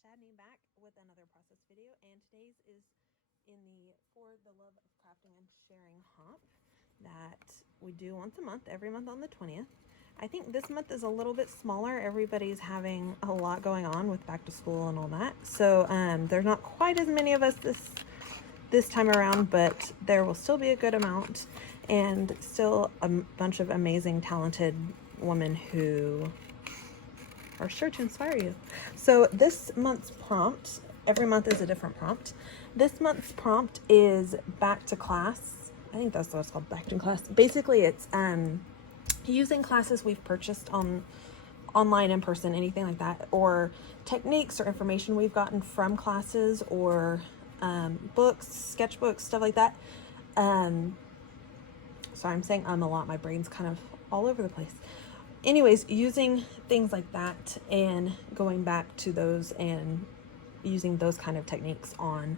Shadney back with another process video, and today's is in the For the Love of Crafting and Sharing hop that we do once a month, every month on the 20th. I think this month is a little bit smaller. Everybody's having a lot going on with back to school and all that, so there's not quite as many of us this time around, but there will still be a good amount, and still a bunch of amazing, talented women who are sure to inspire you. So this month's prompt, every month is a different prompt. This month's prompt is back to class. I think that's what it's called, back to class. Basically, it's using classes we've purchased online, in person, anything like that, or techniques or information we've gotten from classes, or books, sketchbooks, stuff like that. Sorry, I'm saying a lot. My brain's kind of all over the place. Anyways, using things like that and going back to those and using those kind of techniques on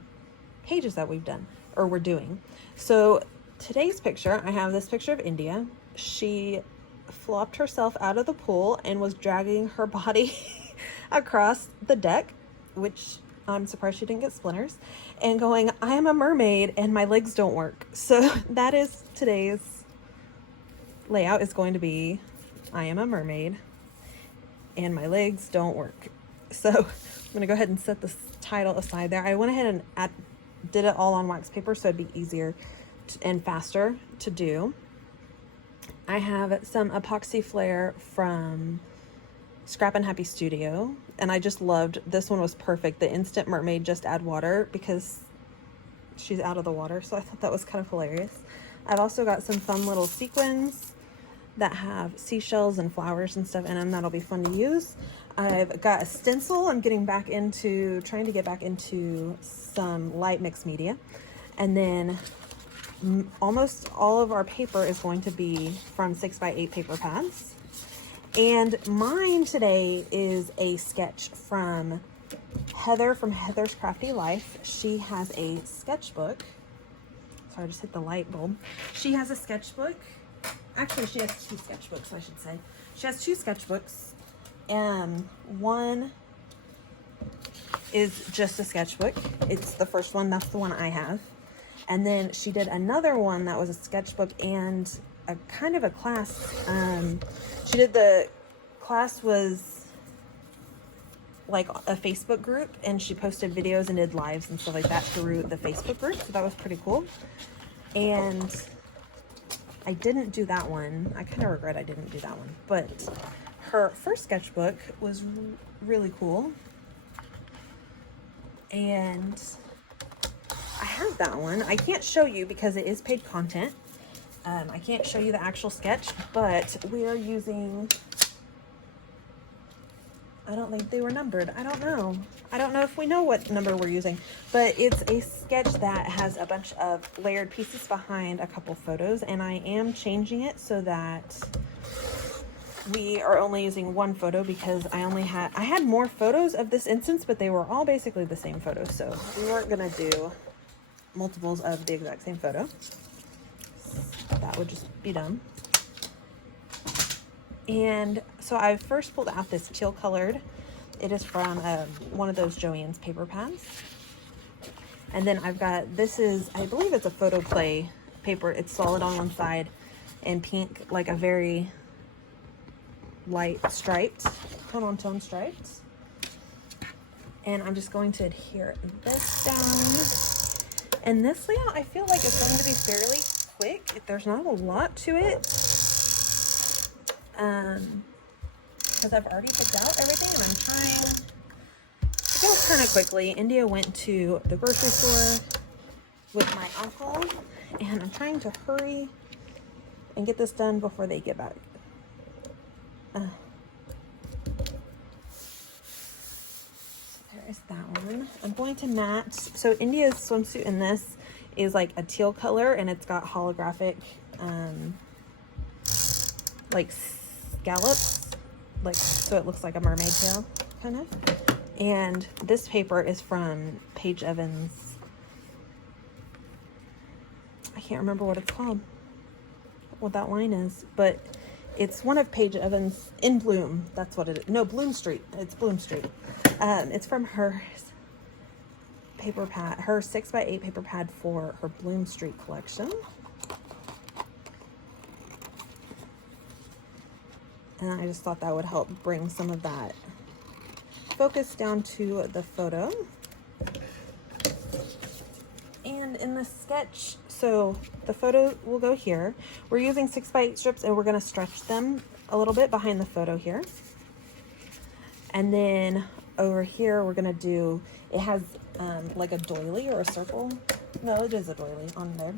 pages that we've done or we're doing. So today's picture, I have this picture of India. She flopped herself out of the pool and was dragging her body across the deck, which I'm surprised she didn't get splinters, and going, I am a mermaid and my legs don't work. So that is today's layout, is going to be, I am a mermaid and my legs don't work. So I'm going to go ahead and set this title aside there. I went ahead and did it all on wax paper so it'd be easier and faster to do. I have some epoxy flare from Scrap and Happy Studio, and I just loved, this one was perfect. The Instant Mermaid Just Add Water, because she's out of the water, so I thought that was kind of hilarious. I've also got some fun little sequins that have seashells and flowers and stuff in them. That'll be fun to use. I've got a stencil. I'm trying to get back into some light mixed media. And then almost all of our paper is going to be from 6x8 paper pads. And mine today is a sketch from Heather from Heather's Crafty Life. She has a sketchbook. Sorry, I just hit the light bulb. She has a sketchbook. Actually, she has two sketchbooks, I should say. She has two sketchbooks. One is just a sketchbook. It's the first one. That's the one I have. And then she did another one that was a sketchbook and a kind of a class. The class was like a Facebook group, and she posted videos and did lives and stuff like that through the Facebook group. So that was pretty cool. And I didn't do that one. I kind of regret I didn't do that one. But her first sketchbook was really cool. And I have that one. I can't show you because it is paid content. I can't show you the actual sketch, but we are using, I don't think they were numbered. I don't know. I don't know if we know what number we're using, but it's a sketch that has a bunch of layered pieces behind a couple photos, and I am changing it so that we are only using one photo, because I had more photos of this instance, but they were all basically the same photo, so we weren't gonna do multiples of the exact same photo. That would just be dumb. And so I first pulled out this teal colored. It is from one of those Joann's paper pads. And then I've got, I believe it's a photo play paper. It's solid on one side and pink, like a very light striped, tone striped. And I'm just going to adhere this down. And this layout, I feel like, is going to be fairly quick. There's not a lot to it. Because I've already picked out everything, and I'm trying to go kind of quickly. India went to the grocery store with my uncle, and I'm trying to hurry and get this done before they get back. So there is that one. I'm going to match. So India's swimsuit in this is like a teal color, and it's got holographic like scallops, like, so it looks like a mermaid tail kind of. And this paper is from Paige Evans. I can't remember what it's called, what that line is, but It's one of Paige Evans' in Bloom. That's what it is. No, Bloom Street. It's Bloom Street. It's from her paper pad, her 6x8 paper pad for her Bloom Street collection. And I just thought that would help bring some of that focus down to the photo. And in the sketch, so the photo will go here. We're using 6x8 strips and we're going to stretch them a little bit behind the photo here. And then over here, we're going to do, it has like a doily or a circle. No, it is a doily on there.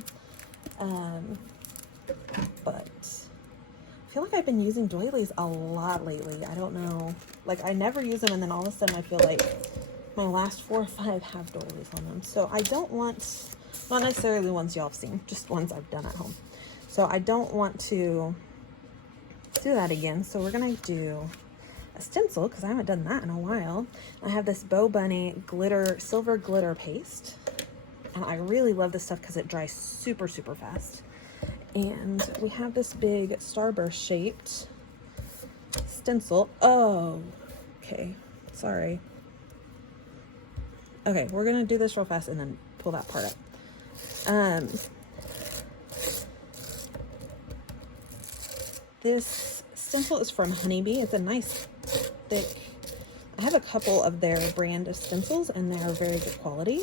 But I feel like I've been using doilies a lot lately. I don't know. Like I never use them and then all of a sudden I feel like my last 4 or 5 have doilies on them. So I don't want, not necessarily ones y'all have seen, just ones I've done at home. So I don't want to do that again. So we're going to do a stencil because I haven't done that in a while. I have this Bow Bunny glitter, silver glitter paste. And I really love this stuff because it dries super, super fast. And we have this big starburst shaped stencil. Oh, okay. Sorry. Okay, we're going to do this real fast and then pull that part up. This stencil is from Honeybee. It's a nice thick, I have a couple of their brand of stencils and they're very good quality.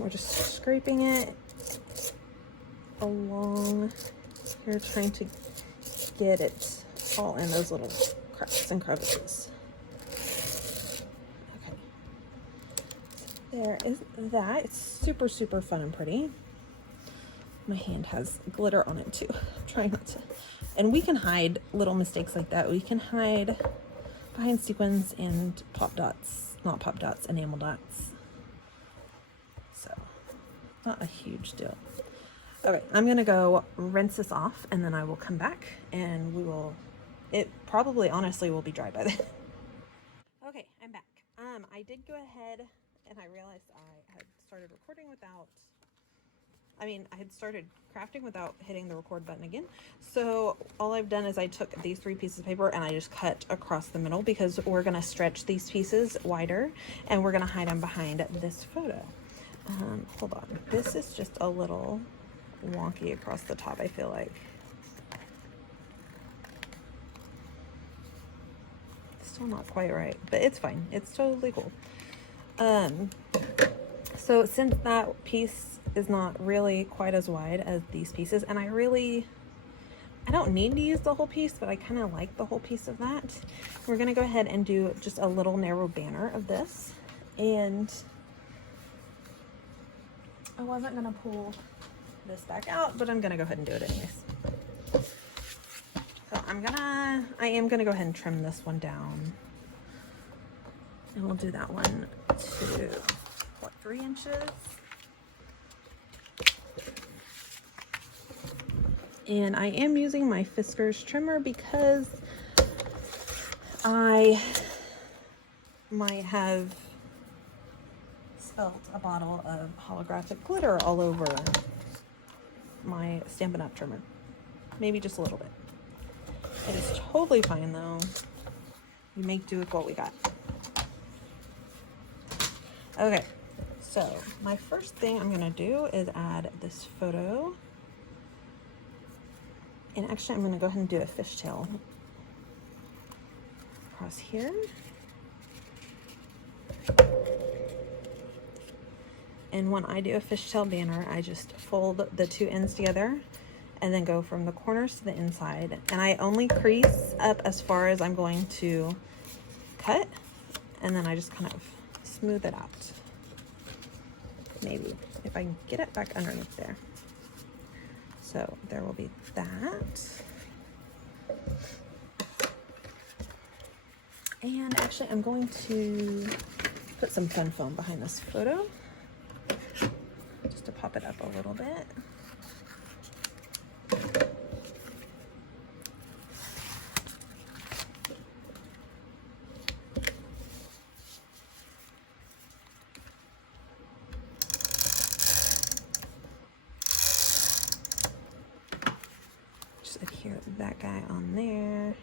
We're just scraping it along here, trying to get it all in those little cracks and crevices. Okay, there is that. It's super, super fun and pretty. My hand has glitter on it too. I'm trying not to. And we can hide little mistakes like that. We can hide behind sequins and pop dots, not pop dots, enamel dots. So, not a huge deal. Okay, I'm gonna go rinse this off and then I will come back and we will, it probably honestly will be dry by then. Okay, I'm back. I did go ahead and I realized I had started recording without, I had started crafting without hitting the record button again. So all I've done is I took these 3 pieces of paper and I just cut across the middle because we're gonna stretch these pieces wider and we're gonna hide them behind this photo. Hold on, this is just a little wonky across the top, I feel like. Still not quite right, but it's fine. It's totally cool. So since that piece is not really quite as wide as these pieces, and I don't need to use the whole piece, but I kind of like the whole piece of that. We're gonna go ahead and do just a little narrow banner of this. And I wasn't gonna pull this back out, but I'm gonna go ahead and do it anyways. So I am gonna go ahead and trim this one down. And we'll do that one to, what, 3 inches? And I am using my Fiskars trimmer because I might have spilt a bottle of holographic glitter all over my Stampin' Up! Trimmer. Maybe just a little bit. It is totally fine though. We make do with what we got. Okay, so my first thing I'm gonna do is add this photo. And actually I'm gonna go ahead and do a fishtail across here. And when I do a fishtail banner, I just fold the 2 ends together and then go from the corners to the inside. And I only crease up as far as I'm going to cut. And then I just kind of smooth it out. Maybe, if I can get it back underneath there. So there will be that. And actually I'm going to put some fun foam behind this photo, just to pop it up a little bit. just adhere that guy on there.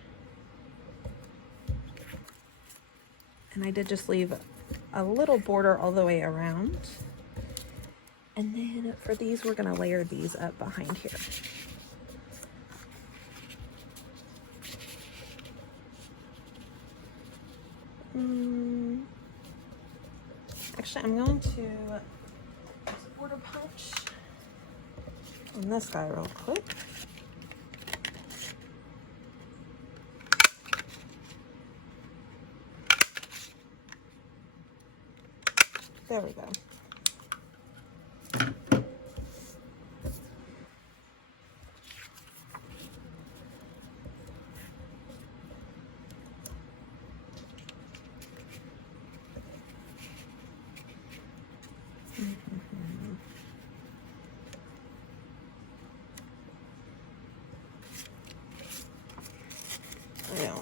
And I did just leave a little border all the way around. And then for these, we're gonna layer these up behind here. Actually, I'm going to just border punch on this guy real quick. There we go.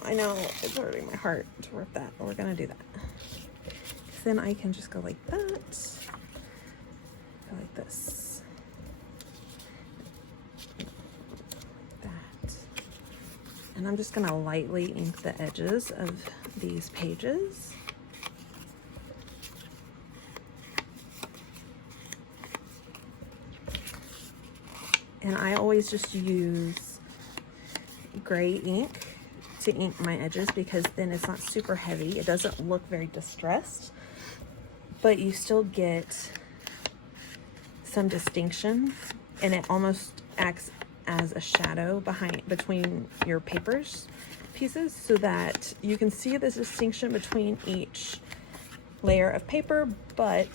I know, it's hurting my heart to rip that, but we're gonna do that. Then I can just go like that, go like this, like that. And I'm just gonna lightly ink the edges of these pages. And I always just use gray ink to ink my edges because then it's not super heavy. It doesn't look very distressed, but you still get some distinction, and it almost acts as a shadow between your papers pieces, so that you can see the distinction between each layer of paper, but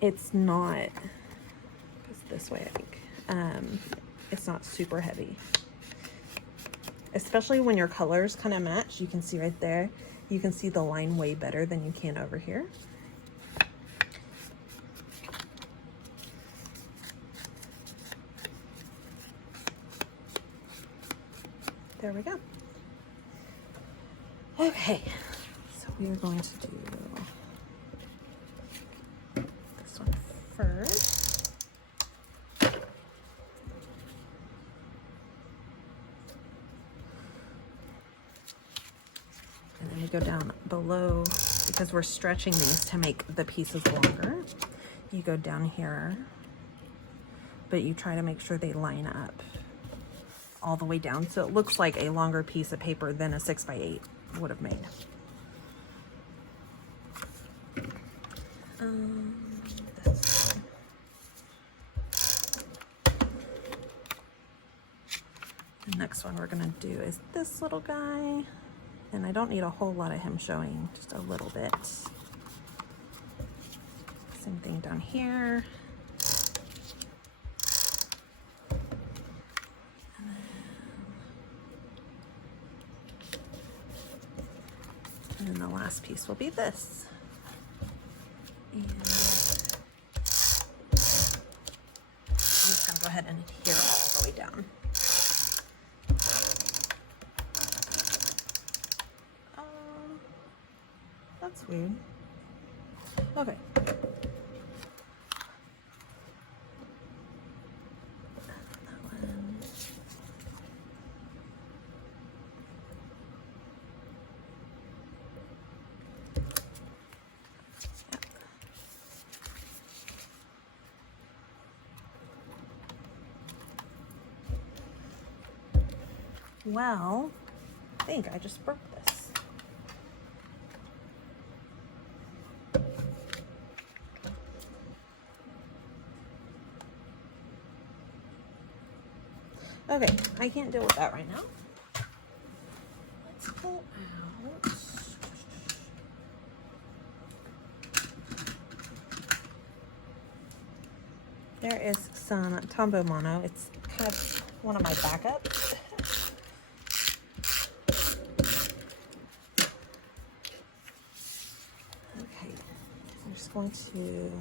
it's not, it's this way, I think. It's not super heavy. Especially when your colors kind of match, you can see right there, you can see the line way better than you can over here. There we go. Okay, so we are going to do this one first. And then we go down below, because we're stretching these to make the pieces longer. You go down here, but you try to make sure they line up all the way down, so it looks like a longer piece of paper than a 6x8 would have made. This. The next one we're gonna do is this little guy. And I don't need a whole lot of him showing, just a little bit. Same thing down here. And then the last piece will be this. And I'm just gonna go ahead and adhere all the way down. That's weird. Okay. That one. Well, I think I just broke this. Okay, I can't deal with that right now. Let's pull out. There is some Tombow Mono. It's kind of one of my backups. Okay, I'm just going to...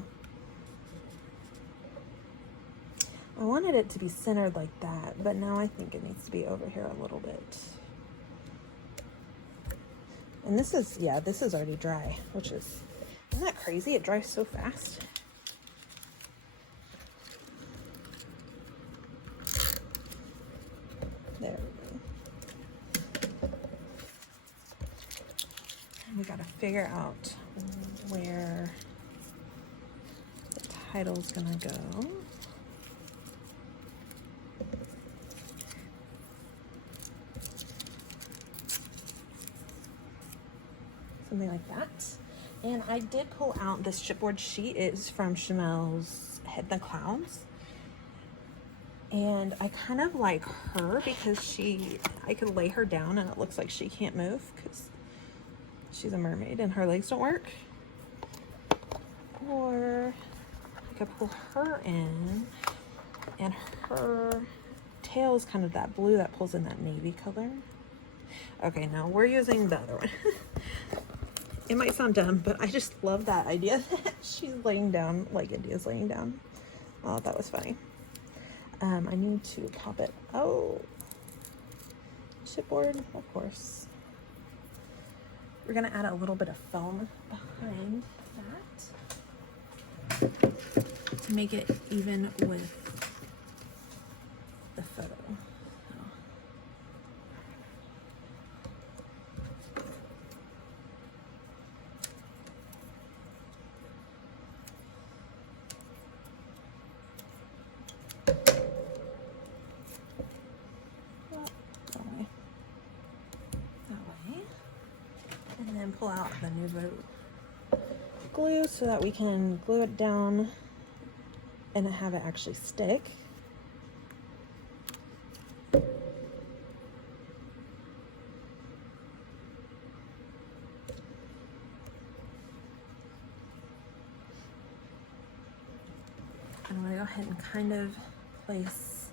I wanted it to be centered like that, but now I think it needs to be over here a little bit. And this is, yeah, this is already dry, which is, isn't that crazy? It dries so fast. figure out where the title's gonna go. Something like that. And I did pull out this chipboard sheet. It is from Chamel's Head in the Clouds. And I kind of like her because I could lay her down and it looks like she can't move because she's a mermaid and her legs don't work. Or I could pull her in and her tail is kind of that blue that pulls in that navy color. Okay, now we're using the other one. It might sound dumb, but I just love that idea that she's laying down like India's laying down. Oh, that was funny. I need to pop it. Oh, chipboard, of course. We're gonna add a little bit of foam behind that to make it even with the photo. And then pull out the Nouveau glue so that we can glue it down and have it actually stick. I'm going to go ahead and kind of place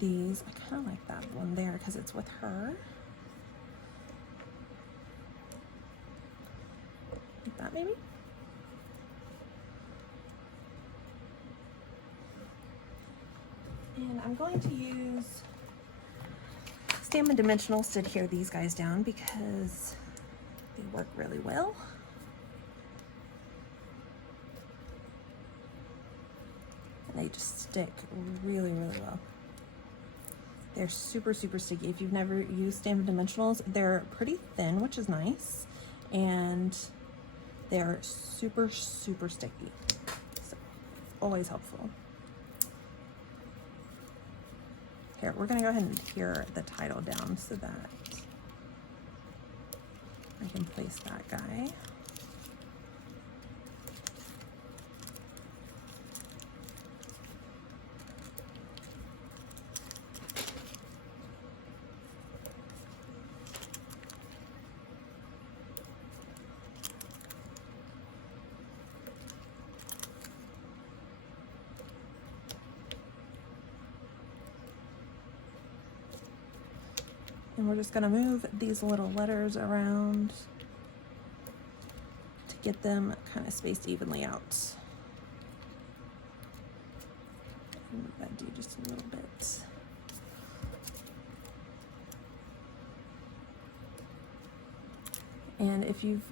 these. I kind of like that one there because it's with her. Like that maybe? And I'm going to use Stampin' Dimensionals to adhere these guys down because they work really well. And they just stick really, really well. They're super, super sticky. If you've never used Stampin' Dimensionals, they're pretty thin, which is nice. And they're super, super sticky. So, always helpful. Here, we're gonna go ahead and adhere the title down so that I can place that guy. And we're just gonna move these little letters around to get them kind of spaced evenly out. Move that dude just a little bit. And if you've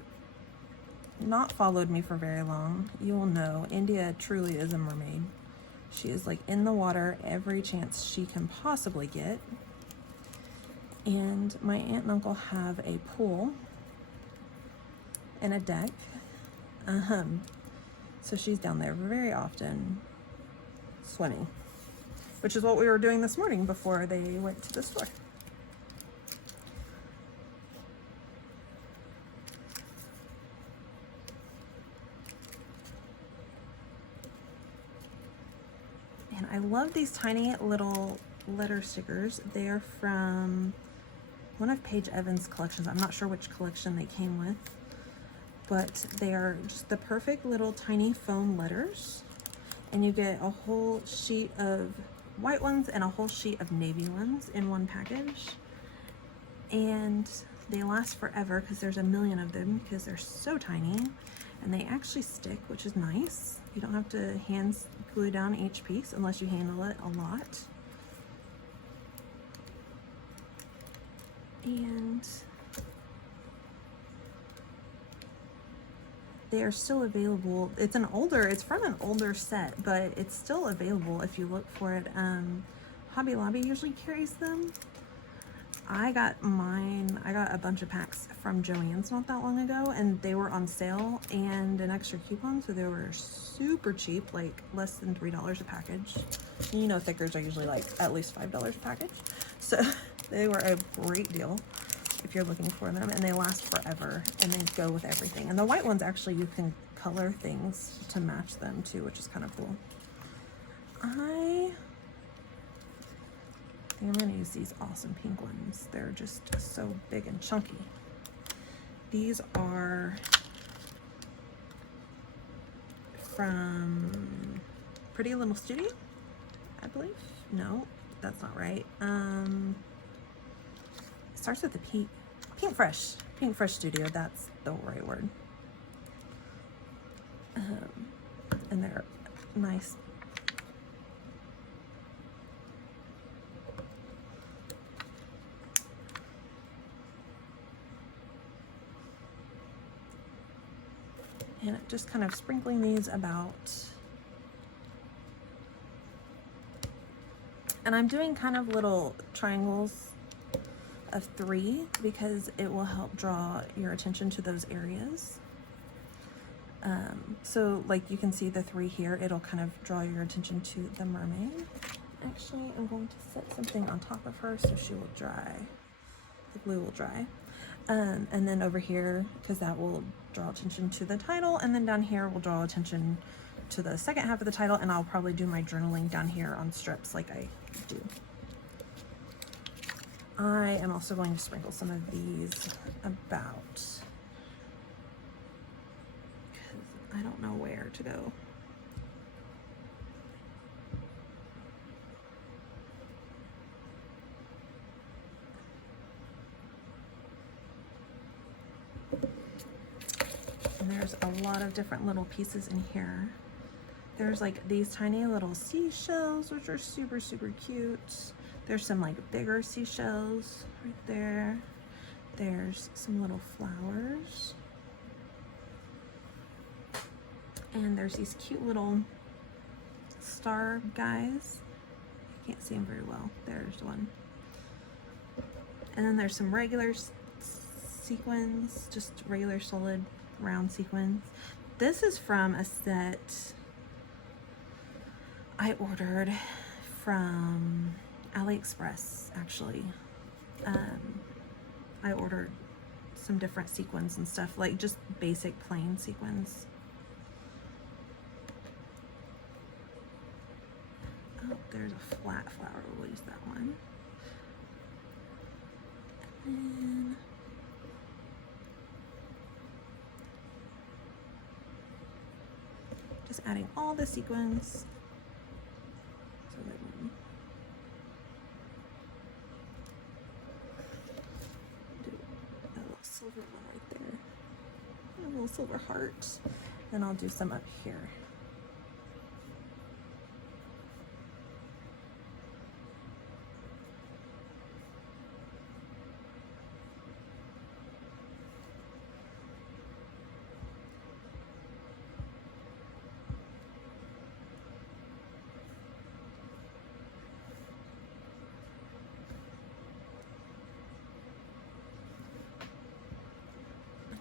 not followed me for very long, you will know India truly is a mermaid. She is like in the water every chance she can possibly get. And my aunt and uncle have a pool and a deck. So she's down there very often swimming, which is what we were doing this morning before they went to the store. And I love these tiny little letter stickers. They're from one of Paige Evans' collections. I'm not sure which collection they came with, but they are just the perfect little tiny foam letters. And you get a whole sheet of white ones and a whole sheet of navy ones in one package. And they last forever because there's a million of them because they're so tiny. And they actually stick, which is nice. You don't have to hand glue down each piece unless you handle it a lot. And they are still available. It's from an older set, but it's still available if you look for it. Hobby Lobby usually carries them. I got a bunch of packs from Joann's not that long ago, and they were on sale and an extra coupon, so they were super cheap, like less than $3 a package. You know, thickers are usually like at least $5 a package, so they were a great deal if you're looking for them, and they last forever, and they go with everything. And the white ones, actually, you can color things to match them too, which is kind of cool. I think I'm going to use these awesome pink ones. They're just so big and chunky. These are from Pretty Little Studio, I believe. No, that's not right. It starts with the Pink Fresh. Pink Fresh Studio, that's the right word. And they're nice. And just kind of sprinkling these about. And I'm doing kind of little triangles of 3 because it will help draw your attention to those areas. So like you can see the 3 here, it'll kind of draw your attention to the mermaid. Actually, I'm going to set something on top of her so she will dry. The glue will dry. And then over here, because that will draw attention to the title, and then down here will draw attention to the second half of the title, and I'll probably do my journaling down here on strips like I do. I am also going to sprinkle some of these about, because I don't know where to go. And there's a lot of different little pieces in here. There's like these tiny little seashells, which are super, super cute. There's some like bigger seashells right there. There's some little flowers. And there's these cute little star guys. I can't see them very well. There's one. And then there's some regular sequins, just regular solid round sequins. This is from a set I ordered from AliExpress, actually. I ordered some different sequins and stuff, like just basic plain sequins. Oh, there's a flat flower. We'll use that one. And then just adding all the sequins. So that do that little silver one right there. A little silver heart. Then I'll do some up here.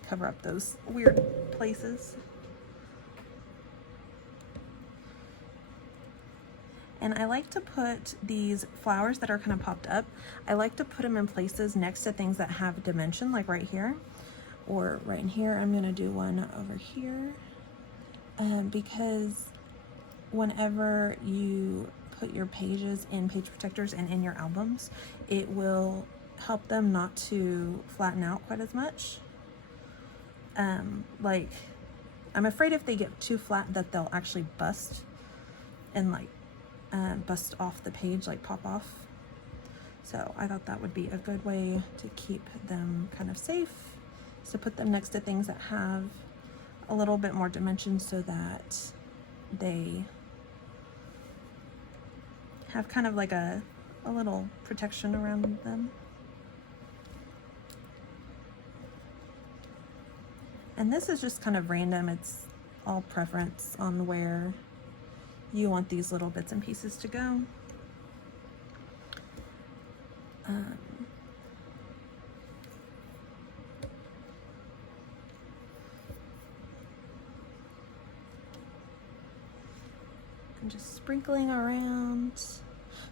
Cover up those weird places. And I like to put these flowers that are kind of popped up, I like to put them in places next to things that have dimension, like right here or right in here. I'm gonna do one over here because whenever you put your pages in page protectors and in your albums, it will help them not to flatten out quite as much. Like I'm afraid if they get too flat that they'll actually bust and like bust off the page, like pop off. So I thought that would be a good way to keep them kind of safe, is to put them next to things that have a little bit more dimension so that they have kind of like a little protection around them. And this is just kind of random. It's all preference on where you want these little bits and pieces to go. And just sprinkling around.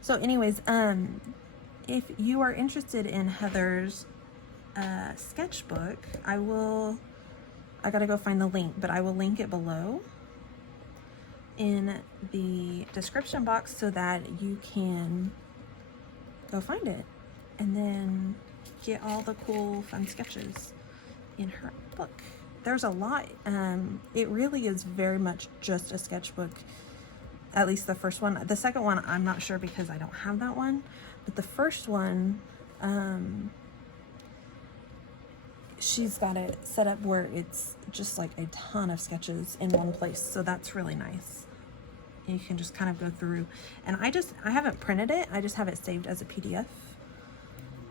So anyways, if you are interested in Heather's sketchbook, I gotta go find the link, but I will link it below in the description box so that you can go find it and then get all the cool fun sketches in her book. There's a lot. It really is very much just a sketchbook, at least the first one. The second one I'm not sure because I don't have that one, but the first one, she's got it set up where it's just like a ton of sketches in one place, so that's really nice. You can just kind of go through, and I haven't printed it, I just have it saved as a PDF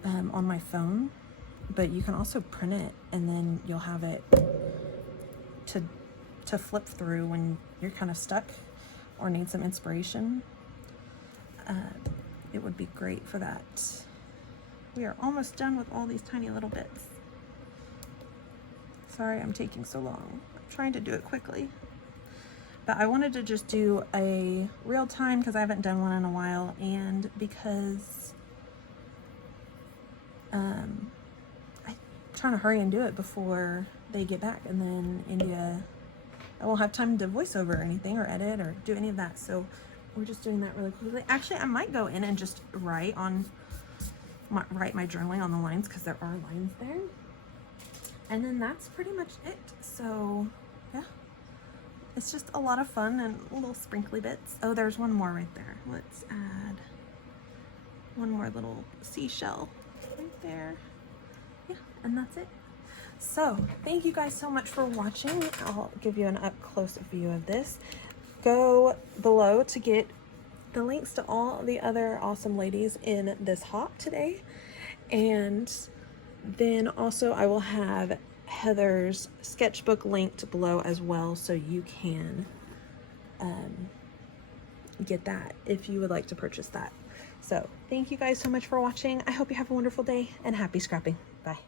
on my phone, but you can also print it and then you'll have it to flip through when you're kind of stuck or need some inspiration. It would be great for that. We are almost done with all these tiny little bits. Sorry I'm taking so long. I'm trying to do it quickly. But I wanted to just do a real time because I haven't done one in a while, and because I'm trying to hurry and do it before they get back, and then India, I won't have time to voice over or anything or edit or do any of that. So we're just doing that really quickly. Actually, I might go in and just write my journaling on the lines because there are lines there. And then that's pretty much it. So yeah, it's just a lot of fun and little sprinkly bits. Oh, there's one more right there. Let's add one more little seashell right there. Yeah, and that's it. So thank you guys so much for watching. I'll give you an up close view of this. Go below to get the links to all the other awesome ladies in this hop today. And then also I will have Heather's sketchbook linked below as well, so you can get that if you would like to purchase that. So thank you guys so much for watching. I hope you have a wonderful day and happy scrapping. Bye.